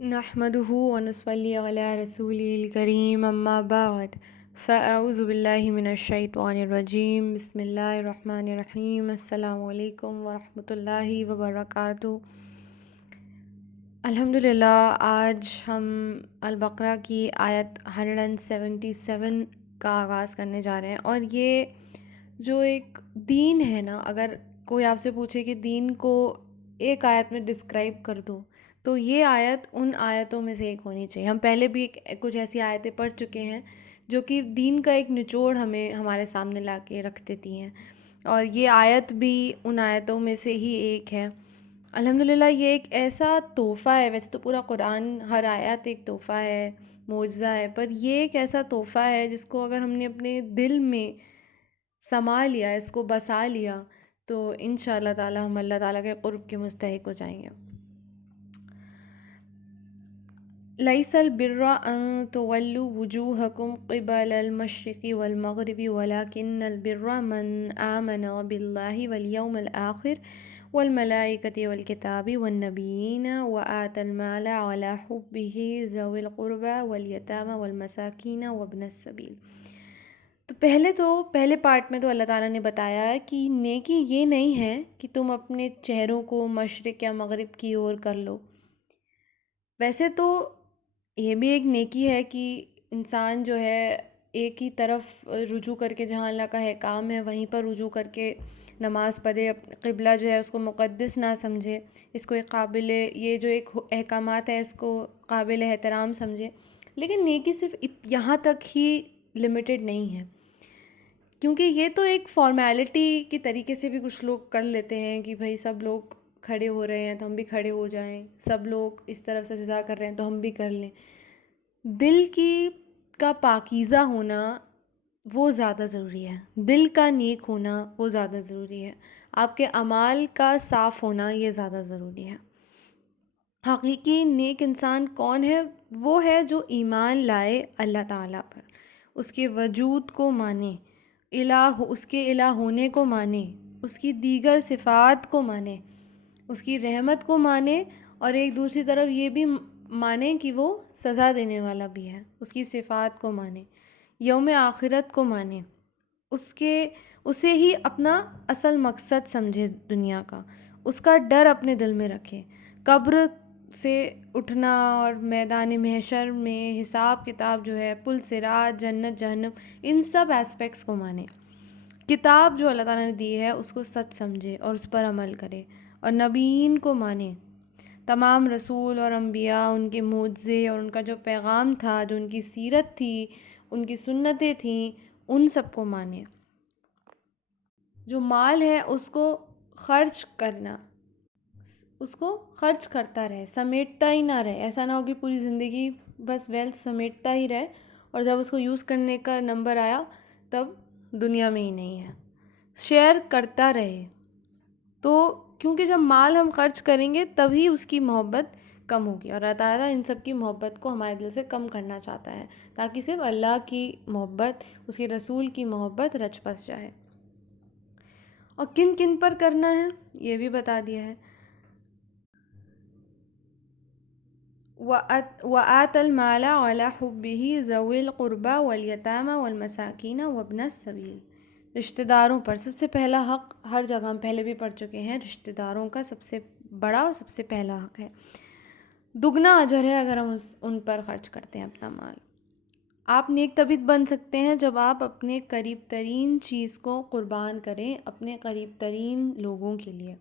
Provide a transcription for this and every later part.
نحمده ونصلي على رسوله الكريم اما بعد فاعوذ باللہ من الشیطان الرجیم بسم اللہ الرحمن الرحیم السلام علیکم ورحمۃ اللہ وبرکاتہ۔ الحمدللہ آج ہم البقرہ کی آیت 177 کا آغاز کرنے جا رہے ہیں، اور یہ جو ایک دین ہے نا، اگر کوئی آپ سے پوچھے کہ دین کو ایک آیت میں ڈسکرائب کر دو تو یہ آیت ان آیتوں میں سے ایک ہونی چاہیے۔ ہم پہلے بھی کچھ ایسی آیتیں پڑھ چکے ہیں جو کہ دین کا ایک نچوڑ ہمیں ہمارے سامنے لا کے رکھ دیتی ہیں، اور یہ آیت بھی ان آیتوں میں سے ہی ایک ہے۔ الحمدللہ یہ ایک ایسا تحفہ ہے، ویسے تو پورا قرآن ہر آیت ایک تحفہ ہے، معجزہ ہے، پر یہ ایک ایسا تحفہ ہے جس کو اگر ہم نے اپنے دل میں سما لیا، اس کو بسا لیا، تو انشاءاللہ تعالی ہم اللہ تعالیٰ کے قرب کے مستحق ہو جائیں گے۔ لیس البر ان تولوا وجوہکم قبل المشرق والمغرب ولکن البر من آمن باللہ والیوم الآخر والملائکۃ والکتاب والنبیین وآت المال علی حبہ ذوی القربى والیتامى والمساکین وابن السبیل۔ تو پہلے پارٹ میں تو اللہ تعالیٰ نے بتایا ہے کہ نیکی یہ نہیں ہے کہ تم اپنے چہروں کو مشرق یا مغرب کی اور کر لو۔ ویسے تو یہ بھی ایک نیکی ہے کہ انسان جو ہے ایک ہی طرف رجوع کر کے، جہاں اللہ کا احکام ہے وہیں پر رجوع کر کے نماز پڑھے، قبلہ جو ہے اس کو مقدس نہ سمجھے، اس کو ایک قابل، یہ جو ایک احکامات ہے اس کو قابل احترام سمجھے۔ لیکن نیکی صرف یہاں تک ہی لمیٹڈ نہیں ہے، کیونکہ یہ تو ایک فارمیلٹی کی طریقے سے بھی کچھ لوگ کر لیتے ہیں کہ بھئی سب لوگ کھڑے ہو رہے ہیں تو ہم بھی کھڑے ہو جائیں، سب لوگ اس طرف سجدہ کر رہے ہیں تو ہم بھی کر لیں۔ دل کا پاکیزہ ہونا وہ زیادہ ضروری ہے، دل کا نیک ہونا وہ زیادہ ضروری ہے، آپ کے اعمال کا صاف ہونا یہ زیادہ ضروری ہے۔ حقیقی نیک انسان کون ہے؟ وہ ہے جو ایمان لائے اللہ تعالیٰ پر، اس کے وجود کو مانے، اس کے الہ ہونے کو مانے، اس کی دیگر صفات کو مانے، اس کی رحمت کو مانے، اور ایک دوسری طرف یہ بھی مانے کہ وہ سزا دینے والا بھی ہے، اس کی صفات کو مانے، یوم آخرت کو مانے، اسے ہی اپنا اصل مقصد سمجھے دنیا کا، اس کا ڈر اپنے دل میں رکھے، قبر سے اٹھنا اور میدان محشر میں حساب کتاب جو ہے، پل صراط، جنت جہنم، ان سب اسپیکٹس کو مانے، کتاب جو اللہ تعالیٰ نے دی ہے اس کو سچ سمجھے اور اس پر عمل کرے، اور نبیین کو مانے، تمام رسول اور انبیاء، ان کے معجزے اور ان کا جو پیغام تھا، جو ان کی سیرت تھی، ان کی سنتیں تھیں، ان سب کو مانے۔ جو مال ہے اس کو خرچ کرنا، اس کو خرچ کرتا رہے، سمیٹتا ہی نہ رہے، ایسا نہ ہو کہ پوری زندگی بس ویلتھ سمیٹتا ہی رہے اور جب اس کو یوز کرنے کا نمبر آیا تب دنیا میں ہی نہیں ہے۔ شیئر کرتا رہے، تو کیونکہ جب مال ہم خرچ کریں گے تبھی اس کی محبت کم ہوگی، اور اللہ تعالیٰ ان سب کی محبت کو ہمارے دل سے کم کرنا چاہتا ہے تاکہ صرف اللہ کی محبت، اس کے رسول کی محبت رچ بس جائے۔ اور کن کن پر کرنا ہے یہ بھی بتا دیا ہے۔ وَآتَ الْمَالَ عَلَى حُبِّهِ ذَوِي الْقُرْبَى وَالْيَتَامَى وَالْمَسَاكِينَ وَابْنَ السَّبِيلِ۔ رشتہ داروں پر سب سے پہلا حق، ہر جگہ ہم پہلے بھی پڑھ چکے ہیں، رشتہ داروں کا سب سے بڑا اور سب سے پہلا حق ہے، دگنا اجر ہے اگر ہم ان پر خرچ کرتے ہیں اپنا مال۔ آپ نیک تبھی بن سکتے ہیں جب آپ اپنے قریب ترین چیز کو قربان کریں اپنے قریب ترین لوگوں کے لیے۔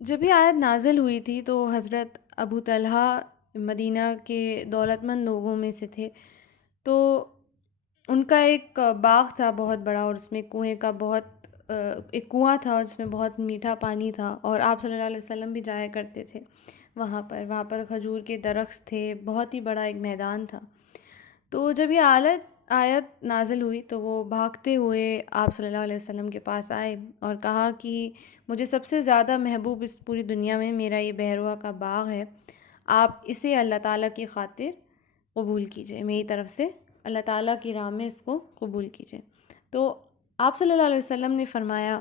جب یہ آیت نازل ہوئی تھی تو حضرت ابو طلحہ مدینہ کے دولت مند لوگوں میں سے تھے، تو ان کا ایک باغ تھا بہت بڑا، اور اس میں ایک کنواں تھا جس میں بہت میٹھا پانی تھا، اور آپ صلی اللہ علیہ وسلم بھی جایا کرتے تھے وہاں پر کھجور کے درخت تھے، بہت ہی بڑا ایک میدان تھا۔ تو جب یہ آیت نازل ہوئی تو وہ بھاگتے ہوئے آپ صلی اللہ علیہ وسلم کے پاس آئے اور کہا کہ مجھے سب سے زیادہ محبوب اس پوری دنیا میں میرا یہ بحیرہ کا باغ ہے، آپ اسے اللہ تعالیٰ کی خاطر قبول کیجئے، میری طرف سے اللہ تعالیٰ کی راہ میں اس کو قبول کیجئے۔ تو آپ صلی اللہ علیہ وسلم نے فرمایا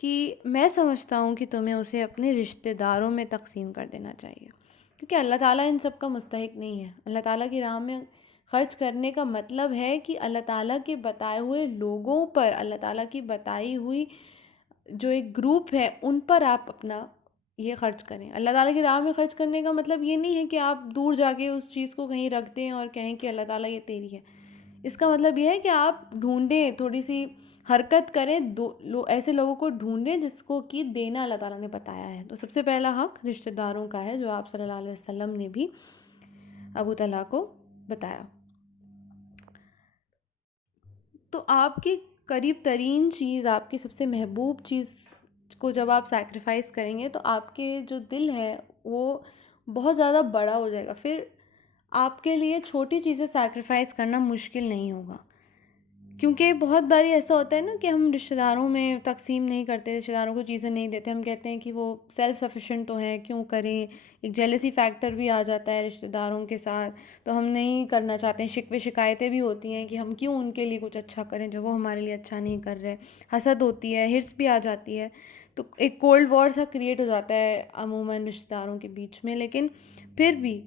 کہ میں سمجھتا ہوں کہ تمہیں اسے اپنے رشتہ داروں میں تقسیم کر دینا چاہیے۔ کیونکہ اللہ تعالیٰ ان سب کا مستحق نہیں ہے. اللہ تعالیٰ کی راہ میں خرچ کرنے کا مطلب ہے کہ اللہ تعالیٰ کے بتائے ہوئے لوگوں پر، اللہ تعالیٰ کی بتائی ہوئی جو ایک گروپ ہے ان پر آپ اپنا یہ خرچ کریں. اللہ تعالیٰ کی راہ میں خرچ کرنے کا مطلب یہ نہیں ہے کہ آپ دور جا کے اس چیز کو کہیں رکھ دیں اور کہیں کہ اللہ تعالیٰ یہ تیری ہے. اس کا مطلب یہ ہے کہ آپ ڈھونڈیں، تھوڑی سی حرکت کریں، ایسے لوگوں کو ڈھونڈیں جس کو کہ دینا اللہ تعالیٰ نے بتایا ہے. تو سب سے پہلا حق رشتہ داروں کا ہے، جو آپ صلی اللہ علیہ وسلم نے بھی ابو طلحہ کو بتایا. تو آپ کی قریب ترین چیز، آپ کی سب سے محبوب چیز کو جب آپ سیکریفائس کریں گے تو آپ کے جو دل ہے وہ بہت زیادہ بڑا ہو جائے گا. پھر آپ کے لیے چھوٹی چیزیں سیکریفائس کرنا مشکل نہیں ہوگا. کیونکہ بہت باری ایسا ہوتا ہے نا کہ ہم رشتہ داروں میں تقسیم نہیں کرتے، رشتہ داروں کو چیزیں نہیں دیتے. ہم کہتے ہیں کہ وہ سیلف سفیشینٹ تو ہیں، کیوں کریں. ایک جیلسی فیکٹر بھی آ جاتا ہے رشتہ داروں کے ساتھ، تو ہم نہیں کرنا چاہتے ہیں. شکوے شکایتیں بھی ہوتی ہیں کہ ہم کیوں ان کے لیے کچھ اچھا کریں جو وہ ہمارے لیے اچھا نہیں کر رہے. حسد ہوتی ہے، ہرس بھی آ جاتی ہے. تو ایک کولڈ وار سا کریٹ ہو جاتا ہے عموماً رشتہ داروں کے بیچ میں. لیکن پھر بھی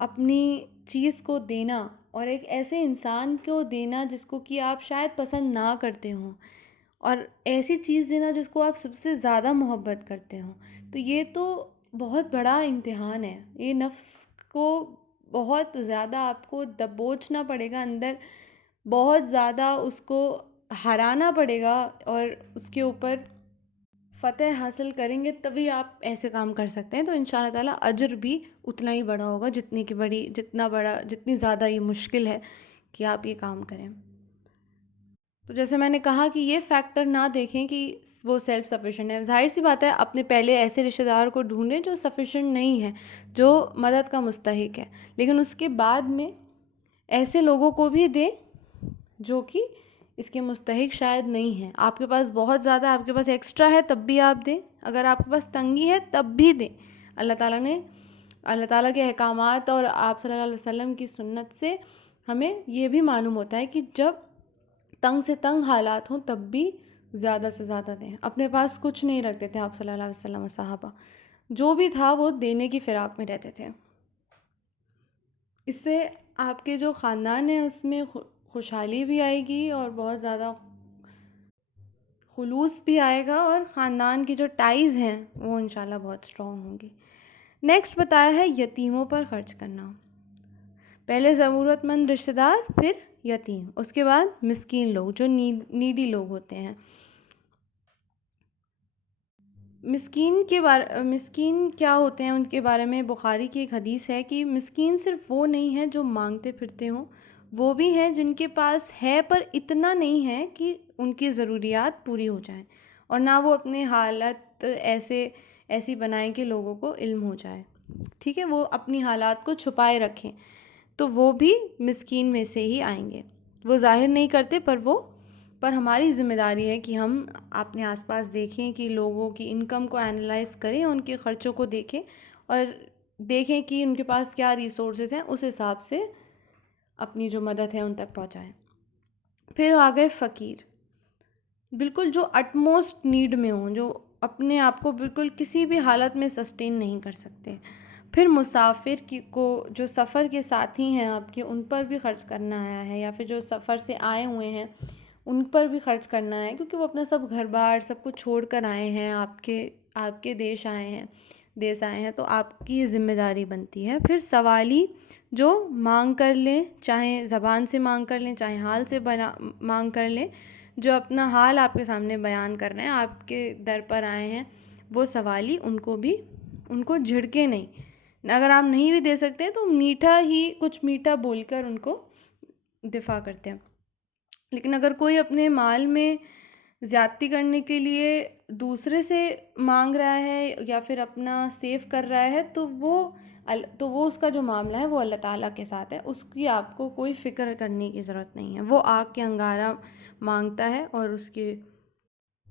اپنی چیز کو دینا، اور ایک ایسے انسان کو دینا جس کو کہ آپ شاید پسند نہ کرتے ہوں، اور ایسی چیز دینا جس کو آپ سب سے زیادہ محبت کرتے ہوں، تو یہ تو بہت بڑا امتحان ہے. یہ نفس کو بہت زیادہ آپ کو دبوچنا پڑے گا اندر، بہت زیادہ اس کو ہرانا پڑے گا، اور اس کے اوپر فتح حاصل کریں گے تبھی آپ ایسے کام کر سکتے ہیں. تو ان شاء اللہ تعالیٰ اجر بھی اتنا ہی بڑا ہوگا جتنی زیادہ یہ مشکل ہے کہ آپ یہ کام کریں. تو جیسے میں نے کہا کہ یہ فیکٹر نہ دیکھیں کہ وہ سیلف سفیشینٹ ہے. ظاہر سی بات ہے اپنے پہلے ایسے رشتہ دار کو ڈھونڈیں جو سفیشینٹ نہیں ہے، جو مدد کا مستحق ہے، لیکن اس کے بعد میں ایسے لوگوں کو بھی دیں جو کہ اس کے مستحق شاید نہیں ہیں. آپ کے پاس بہت زیادہ، آپ کے پاس ایکسٹرا ہے تب بھی آپ دیں. اگر آپ کے پاس تنگی ہے تب بھی دیں. اللہ تعالیٰ کے احکامات اور آپ صلی اللہ علیہ وسلم کی سنت سے ہمیں یہ بھی معلوم ہوتا ہے کہ جب تنگ سے تنگ حالات ہوں تب بھی زیادہ سے زیادہ دیں. اپنے پاس کچھ نہیں رکھتے تھے آپ صلی اللہ علیہ وسلم و صحابہ، جو بھی تھا وہ دینے کی فراق میں رہتے تھے. اس سے آپ کے جو خاندان ہے اس میں خوشحالی بھی آئے گی، اور بہت زیادہ خلوص بھی آئے گا، اور خاندان کی جو ٹائز ہیں وہ انشاءاللہ بہت اسٹرانگ ہوں گی. نیکسٹ بتایا ہے یتیموں پر خرچ کرنا. پہلے ضرورت مند رشتہ دار، پھر یتیم، اس کے بعد مسکین لوگ جو نیڈی لوگ ہوتے ہیں. مسکین کیا ہوتے ہیں ان کے بارے میں بخاری کی ایک حدیث ہے کہ مسکین صرف وہ نہیں ہیں جو مانگتے پھرتے ہوں، وہ بھی ہیں جن کے پاس ہے پر اتنا نہیں ہے کہ ان کی ضروریات پوری ہو جائیں، اور نہ وہ اپنے حالت ایسی بنائیں کہ لوگوں کو علم ہو جائے. ٹھیک ہے، وہ اپنی حالات کو چھپائے رکھیں، تو وہ بھی مسکین میں سے ہی آئیں گے. وہ ظاہر نہیں کرتے پر ہماری ذمہ داری ہے کہ ہم اپنے آس پاس دیکھیں کہ لوگوں کی انکم کو انالائز کریں، ان کے خرچوں کو دیکھیں، اور دیکھیں کہ ان کے پاس کیا ریسورسز ہیں، اس حساب سے اپنی جو مدد ہے ان تک پہنچائیں. پھر آگئے فقیر، بالکل جو اٹموسٹ نیڈ میں ہوں، جو اپنے آپ کو بالکل کسی بھی حالت میں سسٹین نہیں کر سکتے. پھر مسافر کو، جو سفر کے ساتھی ہیں آپ کے، ان پر بھی خرچ کرنا آیا ہے، یا پھر جو سفر سے آئے ہوئے ہیں ان پر بھی خرچ کرنا ہے، کیونکہ وہ اپنا سب گھر بار سب کچھ چھوڑ کر آئے ہیں، آپ کے دیش آئے ہیں، تو آپ کی یہ ذمہ داری بنتی ہے. پھر سوالی، جو مانگ کر لیں، چاہے زبان سے مانگ کر لیں، چاہے حال سے مانگ کر لیں، جو اپنا حال آپ کے سامنے بیان کر رہے ہیں، آپ کے در پر آئے ہیں، وہ سوالی، ان کو جھڑکے نہیں. اگر آپ نہیں بھی دے سکتے تو کچھ میٹھا بول کر ان کو دفاع کرتے ہیں. لیکن اگر کوئی اپنے مال میں زیادتی کرنے کے لیے دوسرے سے مانگ رہا ہے یا پھر اپنا سیو کر رہا ہے، تو وہ اس کا جو معاملہ ہے وہ اللہ تعالیٰ کے ساتھ ہے. اس کی آپ کو کوئی فکر کرنے کی ضرورت نہیں ہے. وہ آگ کے انگارہ مانگتا ہے، اور اس کے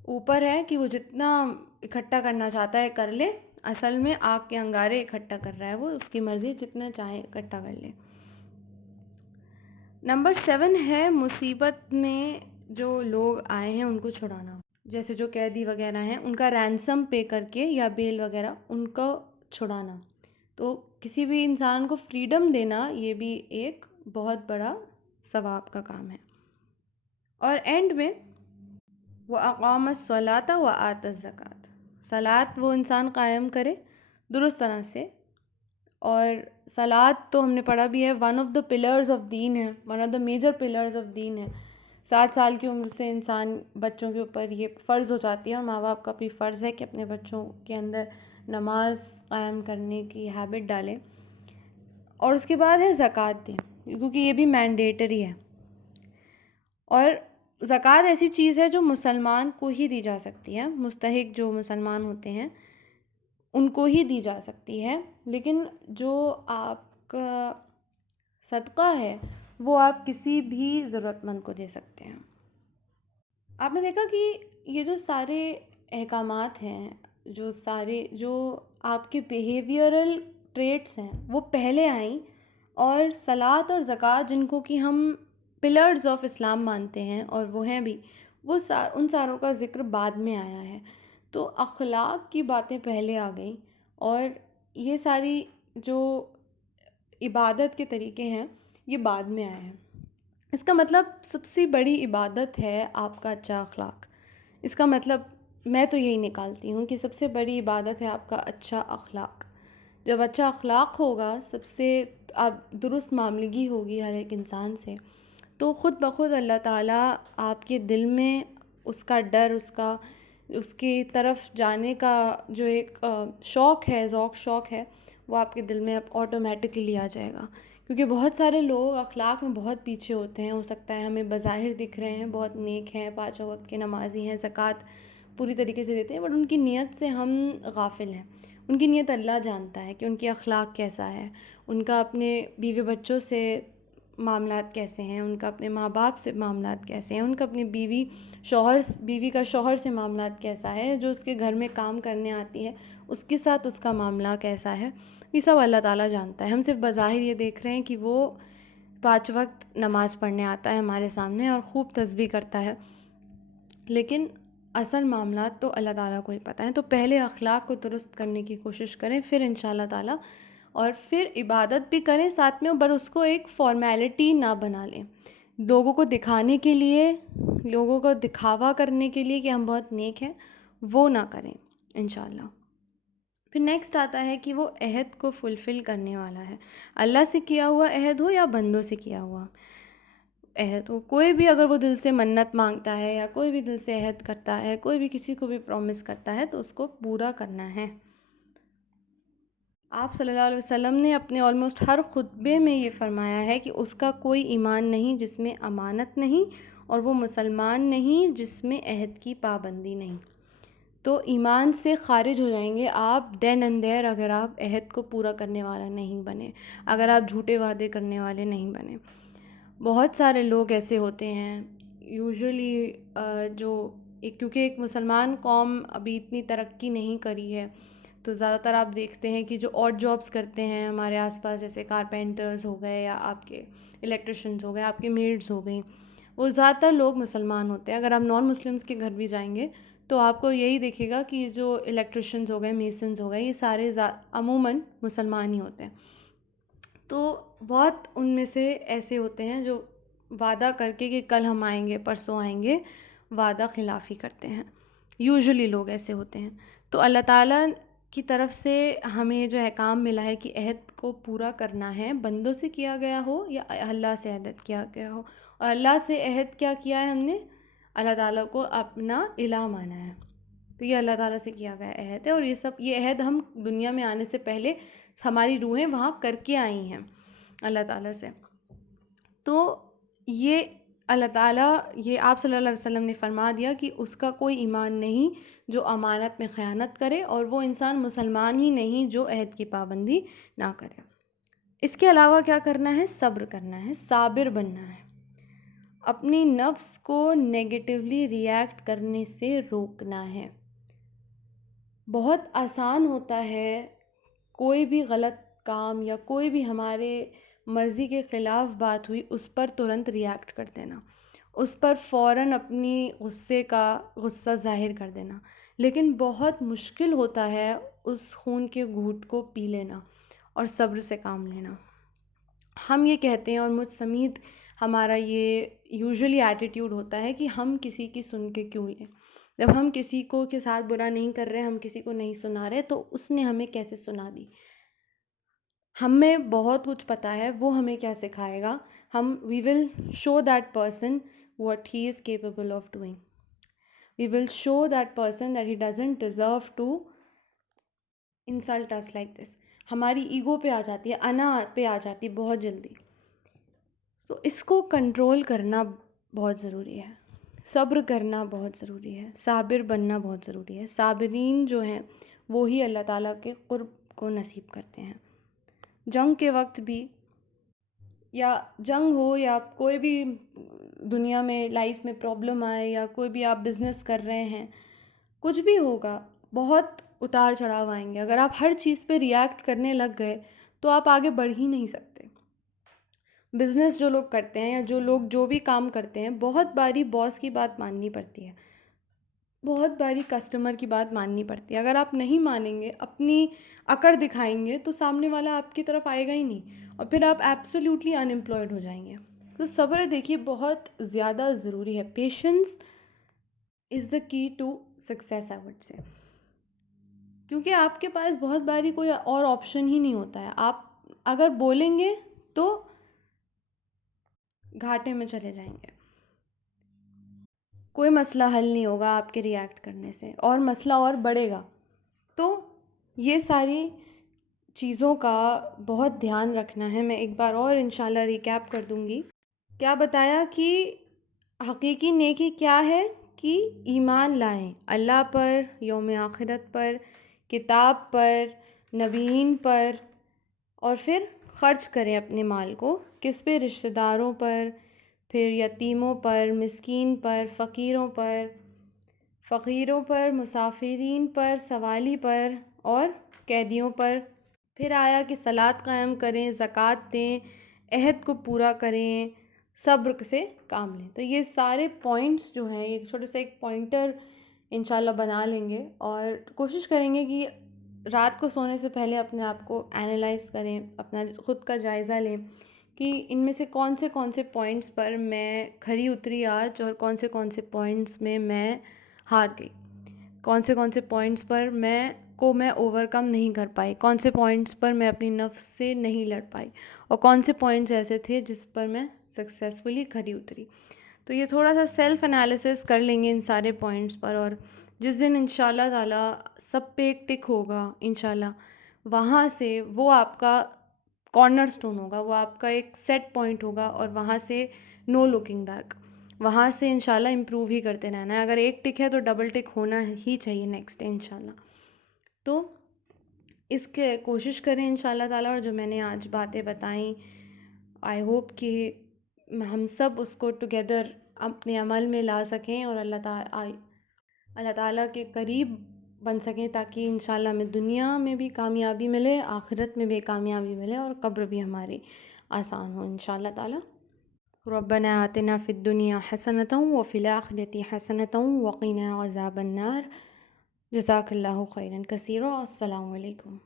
اوپر ہے کہ وہ جتنا اکٹھا کرنا چاہتا ہے کر لے. اصل میں آگ کے انگارے اکٹھا کر رہا ہے، وہ اس کی مرضی، جتنا چاہے اکٹھا کر لے. نمبر 7 ہے مصیبت میں جو لوگ آئے ہیں ان کو چھڑانا. جیسے جو قیدی وغیرہ ہیں ان کا رینسم پے کر کے یا بیل وغیرہ ان کو چھڑانا. تو کسی بھی انسان کو فریڈم دینا یہ بھی ایک بہت بڑا ثواب کا کام ہے. اور اینڈ میں وَأَقَامَ الصَّلَاةَ وَآتَى الزَّكَاةَ، صلاۃ وہ انسان قائم کرے درست طرح سے. اور صلاۃ تو ہم نے پڑھا بھی ہے، one of the pillars of دین ہے، one of the major pillars of دین ہے. 7 سال کی عمر سے انسان بچوں کے اوپر یہ فرض ہو جاتی ہے، اور ماں باپ کا بھی فرض ہے کہ اپنے بچوں کے اندر نماز قائم کرنے کی ہیبٹ ڈالیں. اور اس کے بعد ہے زکوٰۃ دیں، کیونکہ یہ بھی مینڈیٹری ہے. اور زکوٰۃ ایسی چیز ہے جو مسلمان کو ہی دی جا سکتی ہے، مستحق جو مسلمان ہوتے ہیں ان کو ہی دی جا سکتی ہے. لیکن جو آپ کا صدقہ ہے وہ آپ کسی بھی ضرورت مند کو دے سکتے ہیں. آپ نے دیکھا کہ یہ جو سارے احکامات ہیں، جو آپ کے بیہیویئرل ٹریٹس ہیں وہ پہلے آئیں، اور صلاۃ اور زکوٰۃ جن کو کہ ہم پلرز آف اسلام مانتے ہیں اور وہ ہیں بھی، وہ ان ساروں کا ذکر بعد میں آیا ہے. تو اخلاق کی باتیں پہلے آ گئیں، اور یہ ساری جو عبادت کے طریقے ہیں یہ بعد میں آئے ہیں. اس کا مطلب سب سے بڑی عبادت ہے آپ کا اچھا اخلاق. اس کا مطلب میں تو یہی نکالتی ہوں کہ سب سے بڑی عبادت ہے آپ کا اچھا اخلاق. جب اچھا اخلاق ہوگا، سب سے آپ درست معاملگی ہوگی ہر ایک انسان سے، تو خود بخود اللہ تعالیٰ آپ کے دل میں اس کا ڈر، اس کی طرف جانے کا جو ایک شوق ہے، شوق ہے، وہ آپ کے دل میں اب آٹومیٹکلی آ جائے گا. کیونکہ بہت سارے لوگ اخلاق میں بہت پیچھے ہوتے ہیں. ہو سکتا ہے ہمیں بظاہر دکھ رہے ہیں بہت نیک ہیں، 5 وقت کے نمازی ہیں، زکوٰۃ پوری طریقے سے دیتے ہیں، بٹ ان کی نیت سے ہم غافل ہیں. ان کی نیت اللہ جانتا ہے کہ ان کی اخلاق کیسا ہے، ان کا اپنے بیوی بچوں سے معاملات کیسے ہیں، ان کا اپنے ماں باپ سے معاملات کیسے ہیں، ان کا اپنی بیوی کا شوہر سے معاملات کیسا ہے، جو اس کے گھر میں کام کرنے آتی ہے اس کے ساتھ اس کا معاملہ کیسا ہے. یہ سب اللہ تعالیٰ جانتا ہے. ہم صرف بظاہر یہ دیکھ رہے ہیں کہ وہ 5 وقت نماز پڑھنے آتا ہے ہمارے سامنے اور خوب تسبیح کرتا ہے، لیکن اصل معاملات تو اللہ تعالیٰ کو ہی پتہ ہے. تو پہلے اخلاق کو درست کرنے کی کوشش کریں، پھر انشاءاللہ تعالیٰ، اور پھر عبادت بھی کریں ساتھ میں، پر اس کو ایک فارمیلٹی نہ بنا لیں، لوگوں کو دکھانے کے لیے، لوگوں کو دکھاوا کرنے کے لیے کہ ہم بہت نیک ہیں، وہ نہ کریں انشاءاللہ. پھر نیکسٹ آتا ہے کہ وہ عہد کو فلفل کرنے والا ہے. اللہ سے کیا ہوا عہد ہو یا بندوں سے کیا ہوا عہد ہو، کوئی بھی اگر وہ دل سے منت مانگتا ہے یا کوئی بھی دل سے عہد کرتا ہے، کوئی بھی کسی کو بھی پرومس کرتا ہے تو اس کو پورا کرنا ہے. آپ صلی اللہ علیہ وسلم نے اپنے آلموسٹ ہر خطبے میں یہ فرمایا ہے کہ اس کا کوئی ایمان نہیں جس میں امانت نہیں، اور وہ مسلمان نہیں جس میں عہد کی پابندی نہیں. تو ایمان سے خارج ہو جائیں گے آپ دین اینڈ دیر اگر آپ عہد کو پورا کرنے والا نہیں بنے، اگر آپ جھوٹے وعدے کرنے والے نہیں بنے. بہت سارے لوگ ایسے ہوتے ہیں یوزولی، کیونکہ ایک مسلمان قوم ابھی اتنی ترقی نہیں کری ہے، تو زیادہ تر آپ دیکھتے ہیں کہ جو آڈ جابس کرتے ہیں ہمارے آس پاس، جیسے کارپینٹرز ہو گئے یا آپ کے الیکٹریشنز ہو گئے، آپ کے میڈز ہو گئیں، وہ زیادہ تر لوگ مسلمان ہوتے ہیں. اگر آپ نان مسلمس کے گھر بھی جائیں گے تو آپ کو یہی دیکھے گا کہ جو الیکٹریشنز ہو گئے، میسنز ہو گئے، یہ سارے عموماً مسلمان ہی ہوتے ہیں. تو بہت ان میں سے ایسے ہوتے ہیں جو وعدہ کر کے کہ کل ہم آئیں گے، پرسوں آئیں گے، وعدہ خلافی کرتے ہیں. یوزولی لوگ ایسے ہوتے ہیں. تو اللہ تعالیٰ کی طرف سے ہمیں جو احکام ملا ہے کہ عہد کو پورا کرنا ہے، بندوں سے کیا گیا ہو یا اللہ سے عہد کیا گیا ہو. اور اللہ سے عہد کیا کیا ہے ہم نے؟ اللہ تعالیٰ کو اپنا الہ مانا ہے. تو یہ اللہ تعالیٰ سے کیا گیا عہد ہے، اور یہ عہد ہم دنیا میں آنے سے پہلے ہماری روحیں وہاں کر کے آئی ہیں اللہ تعالیٰ سے. تو یہ اللہ تعالیٰ، یہ آپ صلی اللہ علیہ وسلم نے فرما دیا کہ اس کا کوئی ایمان نہیں جو امانت میں خیانت کرے، اور وہ انسان مسلمان ہی نہیں جو عہد کی پابندی نہ کرے. اس کے علاوہ کیا کرنا ہے؟ صبر کرنا ہے، صابر بننا ہے، اپنی نفس کو نیگیٹیولی ریئیکٹ کرنے سے روکنا ہے. بہت آسان ہوتا ہے کوئی بھی غلط کام یا کوئی بھی ہمارے مرضی کے خلاف بات ہوئی اس پر ترنت ریئیکٹ کر دینا، اس پر فوراً اپنی غصہ ظاہر کر دینا، لیکن بہت مشکل ہوتا ہے اس خون کے گھونٹ کو پی لینا اور صبر سے کام لینا. ہم یہ کہتے ہیں اور مجھ سمیت ہمارا یہ یوزولی ایٹیٹیوڈ ہوتا ہے کہ ہم کسی کی سن کے کیوں لیں. جب ہم کسی کو کے ساتھ برا نہیں کر رہے، ہم کسی کو نہیں سنا رہے، تو اس نے ہمیں کیسے سنا دی. ہمیں بہت کچھ پتہ ہے، وہ ہمیں کیا سکھائے گا. We will show that person what he is capable of doing. We will show that person that he doesn't deserve to insult us like this. ہماری ایگو پہ آ جاتی ہے، انا پہ آ جاتی ہے بہت جلدی. تو اس کو کنٹرول کرنا بہت ضروری ہے، صبر کرنا بہت ضروری ہے، صابر بننا بہت ضروری ہے. صابرین جو ہیں وہی اللہ تعالیٰ کے قرب کو نصیب کرتے ہیں. جنگ کے وقت بھی، یا جنگ ہو یا کوئی بھی دنیا میں لائف میں پرابلم آئے، یا کوئی بھی آپ بزنس کر رہے ہیں، کچھ بھی ہوگا، بہت اتار چڑھاؤ آئیں گے. اگر آپ ہر چیز پہ ریئیکٹ کرنے لگ گئے تو آپ آگے بڑھ ہی نہیں سکتے. بزنس جو لوگ کرتے ہیں یا جو لوگ جو بھی کام کرتے ہیں، بہت باری باس کی بات ماننی پڑتی ہے، بہت باری کسٹمر کی بات ماننی پڑتی ہے. اگر آپ نہیں مانیں گے، اپنی اکڑ دکھائیں گے، تو سامنے والا آپ کی طرف آئے گا ہی نہیں، اور پھر آپ ایبسلیوٹلی ان امپلائڈ ہو جائیں گے. تو صبر دیکھیے بہت زیادہ ضروری ہے. پیشنس از دا کی to success I would say. کیونکہ آپ کے پاس بہت باری کوئی اور آپشن ہی نہیں ہوتا ہے. آپ اگر بولیں گے تو گھاٹے میں چلے جائیں گے. کوئی مسئلہ حل نہیں ہوگا آپ کے ریئیکٹ کرنے سے، اور مسئلہ اور بڑھے گا. تو یہ ساری چیزوں کا بہت دھیان رکھنا ہے. میں ایک بار اور انشاءاللہ ریکیپ کر دوں گی. کیا بتایا کہ حقیقی نیکی کیا ہے؟ کہ ایمان لائیں اللہ پر، یوم آخرت پر، کتاب پر، نبیین پر، اور پھر خرچ کریں اپنے مال کو. کس پہ؟ رشتہ داروں پر، پھر یتیموں پر، مسکین پر، فقیروں پر، مسافرین پر، سوالی پر، اور قیدیوں پر. پھر آیا کہ صلاۃ قائم کریں، زکوٰۃ دیں، عہد کو پورا کریں، صبر سے کام لیں. تو یہ سارے پوائنٹس جو ہیں، ایک چھوٹے سے ایک پوائنٹر انشاءاللہ بنا لیں گے، اور کوشش کریں گے کہ رات کو سونے سے پہلے اپنے آپ کو اینالائز کریں، اپنا خود کا جائزہ لیں کہ ان میں سے کون سے پوائنٹس پر میں کھری اتری آج، اور کون سے پوائنٹس میں ہار گئی، کون سے پوائنٹس پر میں اوور کم نہیں کر پائی، کون سے پوائنٹس پر میں اپنی نفس سے نہیں لڑ پائی، اور کون سے پوائنٹس ایسے تھے جس پر میں سکسیسفلی کھری اتری. تو یہ تھوڑا سا سیلف انالیسس کر لیں گے ان سارے پوائنٹس پر، اور جس دن انشاءاللہ تعالیٰ سب پہ ایک ٹک ہوگا انشاءاللہ، وہاں سے وہ آپ کا کارنر سٹون ہوگا، وہ آپ کا ایک سیٹ پوائنٹ ہوگا، اور وہاں سے نو لوکنگ بیک. وہاں سے انشاءاللہ امپروو ہی کرتے رہنا ہے. اگر ایک ٹک ہے تو ڈبل ٹک ہونا ہی چاہیے نیکسٹ ڈے انشاءاللہ. تو اس کے کوشش کریں انشاءاللہ تعالیٰ. اور جو میں نے آج باتیں بتائیں، آئی ہوپ کہ ہم سب اس کو ٹوگیدر اپنے عمل میں لا سکیں، اور اللہ تعالیٰ کے قریب بن سکیں، تاکہ انشاءاللہ ہمیں دنیا میں بھی کامیابی ملے، آخرت میں بھی کامیابی ملے، اور قبر بھی ہماری آسان ہو انشاءاللہ تعالیٰ. ربنا آتنا فی الدنیا حسنۃ وفی الآخرۃ حسنۃ وقنا عذاب النار. جزاک اللہ خیرا کثیرا. السلام علیکم.